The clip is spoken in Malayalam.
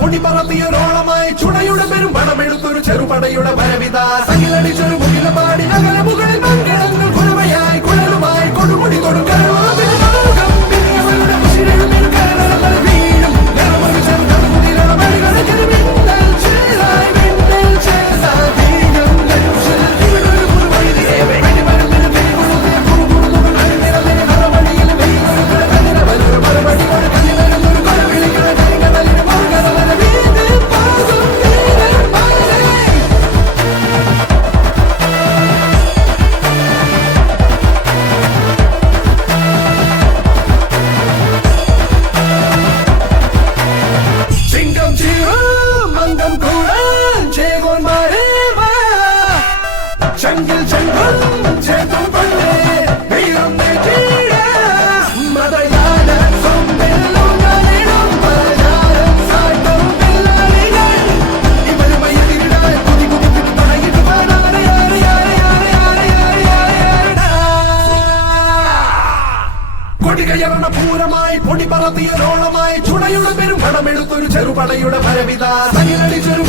പൊടി പറത്തിയൊരോളമായി ചുടയുടെ പെരും പണമെടുത്തൊരു ചെറുപടയുടെ പരവിത സകിലടിച്ചൊരു കൊടികയറണ പൂരമായി പൊടി പറത്തിയതോളമായി ചുടയുടെ പെരുമ്പടമെടുത്തൊരു ചെറുപടയുടെ ഭരവിത തനിലടിച്ചൊരു